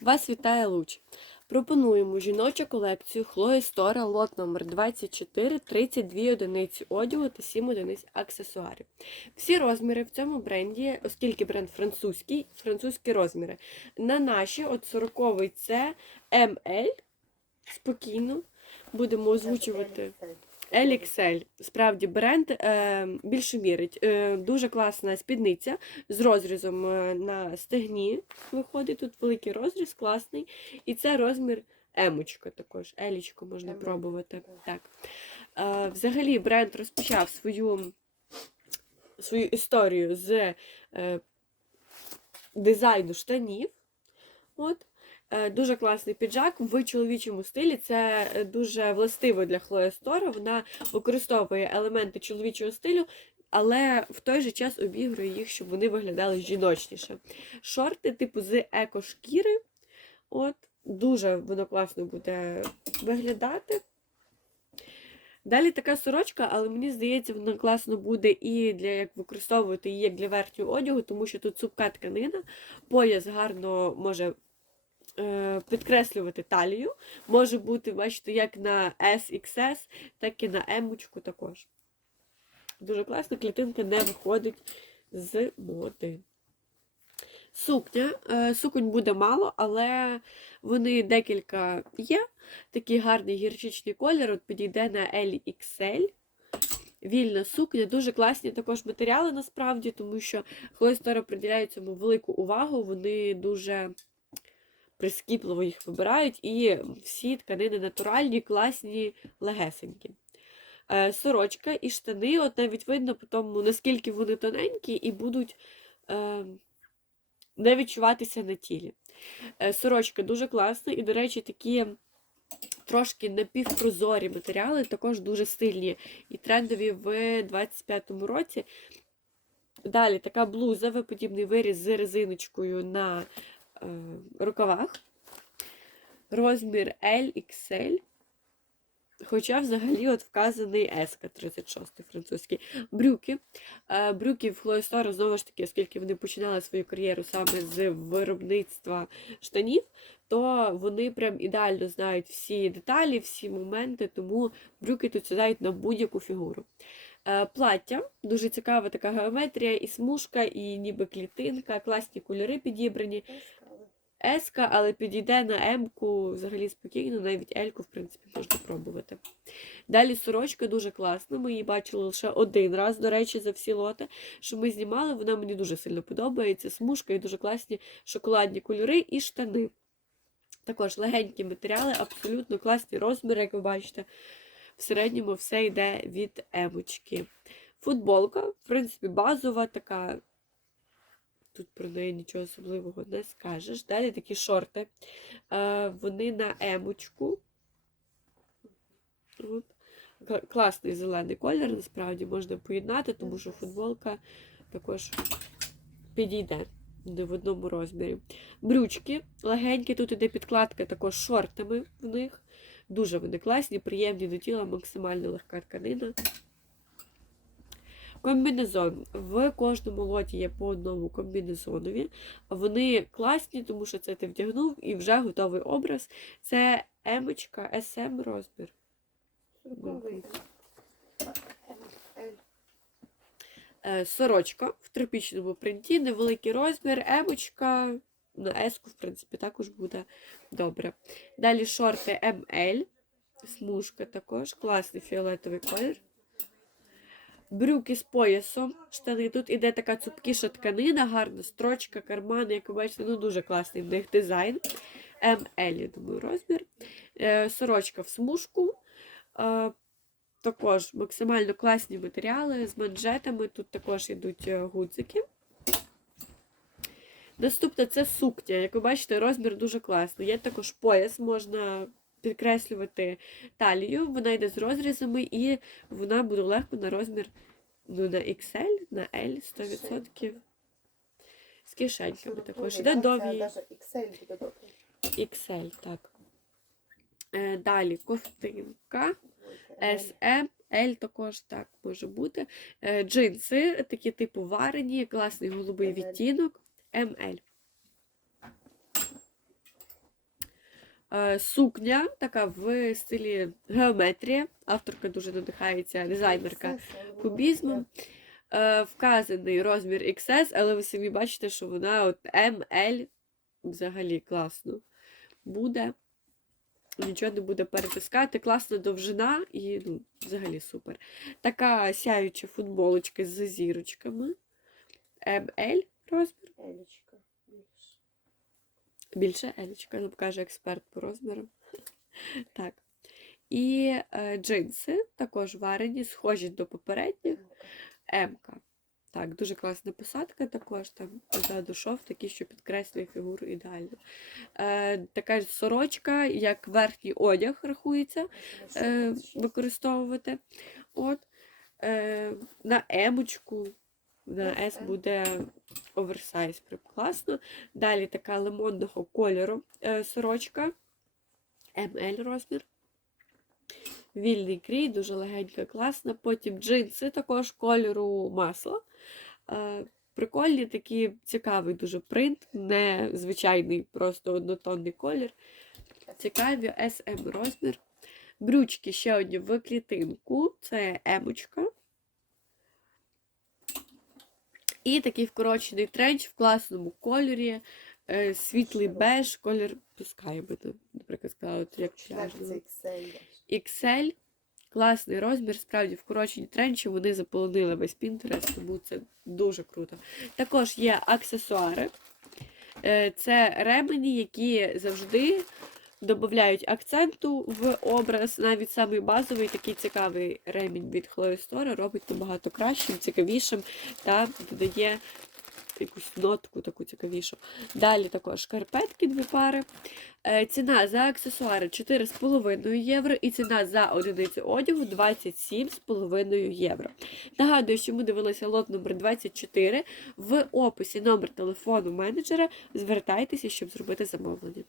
Вас вітає Луч. Пропонуємо жіночу колекцію Хлої Стора, лот номер 24, 32 одиниці одягу та 7 одиниць аксесуарів. Всі розміри в цьому бренді, оскільки бренд французький, французькі розміри. На наші от 40 це ML. Спокійно будемо озвучувати. LXL, справді бренд е, більше мірить. Е, дуже класна спідниця з розрізом е, на стегні. Виходить тут великий розріз, класний. І це розмір емочка також. Елічку можна Емо. пробувати. Так. Е, взагалі бренд розпочав свою, свою історію з е, дизайну штанів. От. Е, Дуже класний піджак в чоловічому стилі. Це е, дуже властиво для Хлоя Стора. Вона використовує елементи чоловічого стилю, але в той же час обігрує їх, щоб вони виглядали жіночніше. Шорти, типу, з екошкіри. От, дуже воно класно буде виглядати. Далі така сорочка, але мені здається, вона класно буде і для як використовувати її як для верхнього одягу, тому що тут цупка тканина, пояс гарно може підкреслювати талію. Може бути, бачите, як на SXS, так і на M також. Дуже класно, клітинка не виходить з моди. Сукня. Е, Суконь буде мало, але вони декілька є. Такий гарний гірчичний колір, от підійде на LXL. Вільна сукня, дуже класні також матеріали насправді, тому що Хлоя Стора приділяє цьому велику увагу. Вони дуже прискіпливо їх вибирають, і всі тканини натуральні, класні, легесенькі. Е, Сорочка і штани, от навіть видно по тому, наскільки вони тоненькі і будуть е, не відчуватися на тілі. Е, Сорочка дуже класна, і, до речі, такі трошки напівпрозорі матеріали, також дуже стильні і трендові в 25-му році. Далі така блуза, подібний виріз з резиночкою на рукавах. Розмір LXL. Хоча взагалі от вказаний S 36 французький. Брюки. Е, Брюки в Хлої Стора, знову ж таки, оскільки вони починали свою кар'єру саме з виробництва штанів, то вони прям ідеально знають всі деталі, всі моменти, тому брюки тут сідають на будь-яку фігуру. Е, Плаття, дуже цікава така геометрія, і смужка, і ніби клітинка, класні кольори підібрані. Еска, але підійде на М-ку взагалі спокійно, навіть L-ку, в принципі, можна пробувати. Далі сорочка дуже класна. Ми її бачили лише один раз, до речі, за всі лоти, що ми знімали. Вона мені дуже сильно подобається. Смужка і дуже класні шоколадні кольори і штани. Також легенькі матеріали, абсолютно класні розміри, як ви бачите. В середньому все йде від емочки. Футболка, в принципі, базова така. Тут про неї нічого особливого не скажеш. Далі такі шорти. Вони на емочку. От. Класний зелений колір, насправді можна поєднати, тому що футболка також підійде не в одному розмірі. Брючки легенькі, тут іде підкладка також шортами в них. Дуже вони класні, приємні до тіла, максимально легка тканина. Комбінезон. В кожному лоті є по одному комбінезонові. Вони класні, тому що це ти вдягнув і вже готовий образ. Це емочка, SM розмір. Е, Сорочка в тропічному принті, невеликий розмір, емочка. На еску, в принципі, також буде добре. Далі шорти ML, смужка також, класний фіолетовий колір. Брюки з поясом, штани. Тут іде така цупкіша тканина, гарна строчка, кармани, як ви бачите, ну дуже класний в них дизайн. Я думаю, розмір. Е, Сорочка в смужку. Е, Також максимально класні матеріали з манжетами. Тут також йдуть е, гудзики. Наступне це сукня. Як ви бачите, розмір дуже класний. Є також пояс, можна підкреслювати талію. Вона йде з розрізами і вона буде легко на розмір ну, на XL, на L 100%. З кишеньками також. Іде довгий XL. XL, так. Е, Далі ковтинка. SM, L також так може бути. Е, Джинси, такі типу варені, класний голубий відтінок. ML. Сукня така в стилі геометрія. Авторка дуже надихається, дизайнерка кубізмом. Е, Вказаний розмір XS, але ви самі бачите, що вона от ML взагалі класно буде. Нічого не буде перетискати. Класна довжина і ну, взагалі супер. Така сяюча футболочка з зірочками. ML розмір. Більше. Елічка, нам каже експерт по розмірам. Так. І е, джинси також варені, схожі до попередніх. М-ка. Так, дуже класна посадка також там позаду шов, такий, що підкреслює фігуру ідеально. Е, така ж сорочка, як верхній одяг рахується, е, використовувати. От. Е, на емочку, на С буде оверсайз, прям класно. Далі така лимонного кольору е, сорочка. МЛ розмір. Вільний крій, дуже легенька, класна. Потім джинси також кольору масла. Е, Прикольні такі цікавий дуже принт, не звичайний, просто однотонний колір. Цікаві SM розмір. Брючки ще одні в клітинку, це емочка. І такий вкорочений тренч в класному кольорі, е, світлий беж, колір піска, я би, там, наприклад, сказала, от як XL. XL. Класний розмір, справді вкорочені тренчі, вони заполонили весь Pinterest, тому це дуже круто. Також є аксесуари. Е, Це ремені, які завжди додають акценту в образ. Навіть самий базовий такий цікавий ремінь від Chloe Store робить набагато кращим, цікавішим та додає якусь нотку таку цікавішу. Далі також шкарпетки дві пари. Е, Ціна за аксесуари 4,5 євро і ціна за одиницю одягу 27,5 євро. Нагадую, що ми дивилися лот номер 24. В описі номер телефону менеджера. Звертайтеся, щоб зробити замовлення.